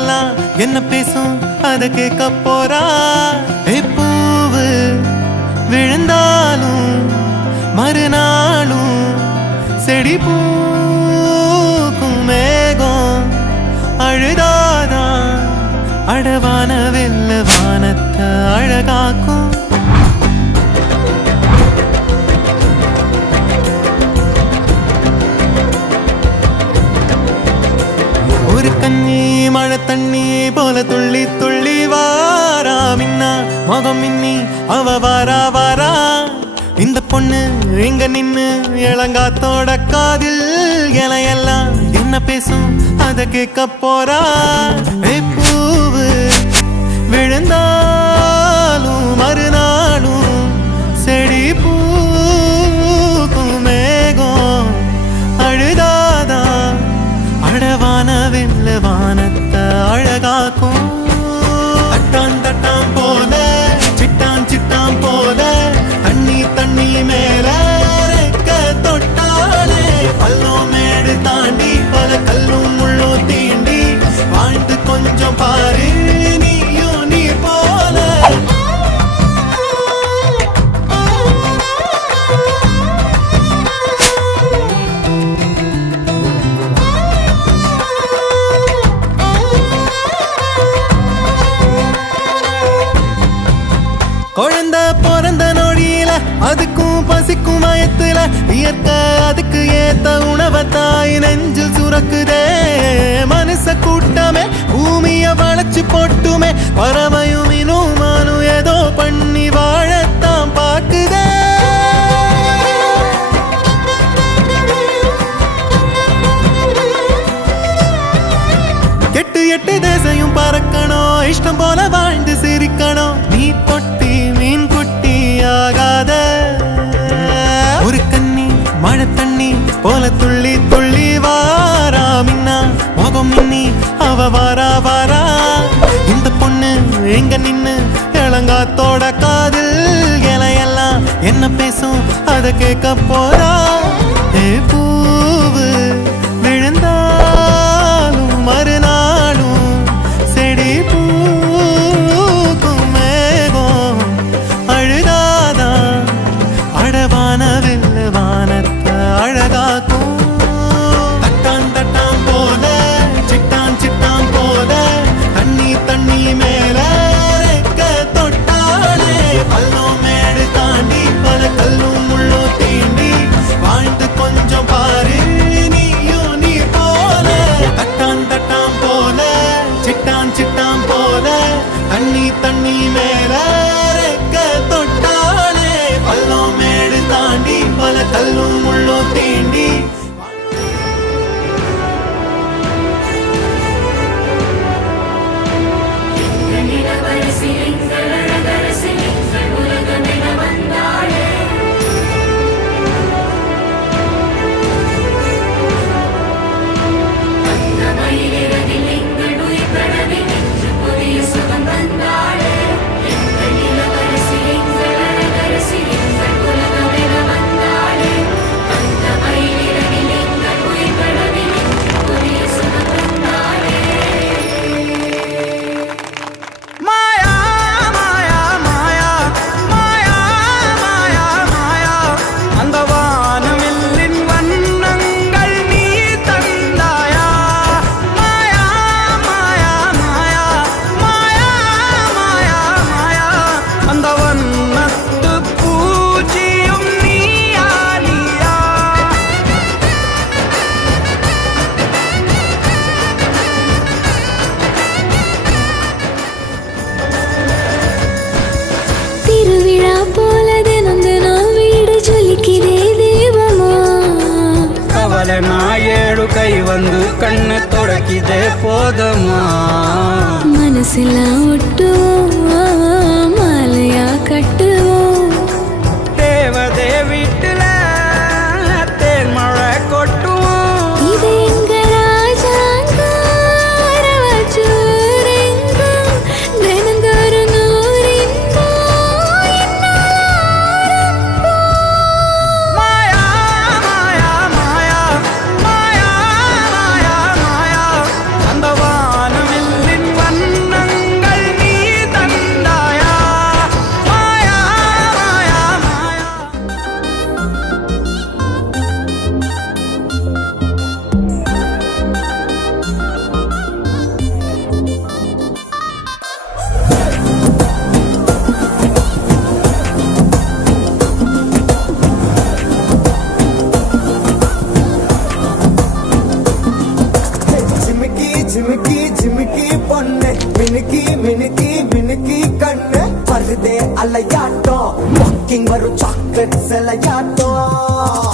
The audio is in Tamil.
எல்லாம் என்ன பேசும் அத கேட்க போறா. பூவு விழுந்தாலும் மறுநாளும் செடி பூக்கும் மேகம் அழுதாதான் அடவான வெல்ல வானத்தை அழகாக்கும். ஒரு கண்ணி மழை தண்ணி போல துள்ளி துள்ளி வாரா. மின்னா முகம் மின்னி அவ வாரா வாரா. இந்த பொண்ணு இங்க நின்னு இளங்காத்தோட காதில் இலையெல்லாம் என்ன பேசும் அத கேட்க போறா. பூவு விழுந்தாலும் மறுநாளும் செடி பூக்கும் மேகம் அழுதாதான் அடவான வெல்ல வானத்தை அழகாக்கும். தட்டான் தட்டான் போல சிட்டான் சிட்டான் போல தண்ணி தண்ணி மேல ரெக்க தொட்டாலே பள்ளம் மேடு தாண்டி பல கல்லும் முள்ளும் தீண்டி வாழ்ந்து கொஞ்சம் பாரு நீயும் நீர் போல. குழந்தை பிறந்த நொடியில அதுக்கும் பசிக்கும் மயத்துல இயற்கை அதுக்கு ஏத்த உணவை தாய் நெஞ்சில் சுரக்குதே. மனுஷ கூட்டமே பூமிய வளைச்சு போட்டுமே பறவையும் இனுமானும் ஏதோ பண்ணி வாழத்தான் பாக்குதே. எட்டு எட்டு தேசையும் பறக்கணும் இஷ்டம் போல வாழ்ந்து சிரிக்கணும். நீ தொட்டி மீன் குட்டி ஆகாத ஒரு கண்ணி மழை தண்ணி போல துள்ளி துள்ளி வாரா. மின்னா முகம் மின்னி அவ வாரா வாரா. இந்த பொண்ணு எங்க நின்னு இளங்காத்தோட காதில் இலையெல்லாம் என்ன பேசும் அத கேட்க போறா. பூவு விழுந்தாலும் மறுநாளும் செடி பூக்கும் மேகம் அழுதாதான் அடவான வெல்ல வானத்தை அழகாக்கும். தட்டான் தட்டான் போல சிட்டான் சிட்டான் போல தண்ணி தண்ணி மேல ரெக்க தொட்டாலே பள்ளம் மேடு தாண்டி பல கல்லும் முள்ளும் தீண்டி வாழ்ந்து கொஞ்சம் பாரு நீயும் நீர் போல. தட்டான் தட்டான் போல சிட்டான் சிட்டான் போல தண்ணி தண்ணி மேல ரெக்க தொட்டாலே பள்ளம் மேடு தாண்டி பல கல்லும் முள்ளும் தீண்டி. ನಾಯೇಳು ಕೈ ಒಂದು ಕಣ್ಣು ತೊಡಕಿದೆ ಪೋದಮ್ಮ ಮನಸ್ಸೆಲ್ಲ ಒಟ್ಟುವ ಮಾಲೆಯ ಕಟ್ಟುವ ದೇವದೇವಿ ತೇನ್ ಮಳೆ ಕೊಟ್ಟುವ இது எங்க ராஜாங்க அரவச்சூரெங்க தினந்தோறு நூறின்போ என்னாரம்போ மாயா மாயா மாயா மாயா மாயா மாயா அந்த வானவில்லின் பொண்ணு மினுக்கி மினுக்கி மினுக்கி கண்ணு வருதே அலையாட்டம் வாக்கிங் வரும் சாக்லேட் சிலையாட்டம்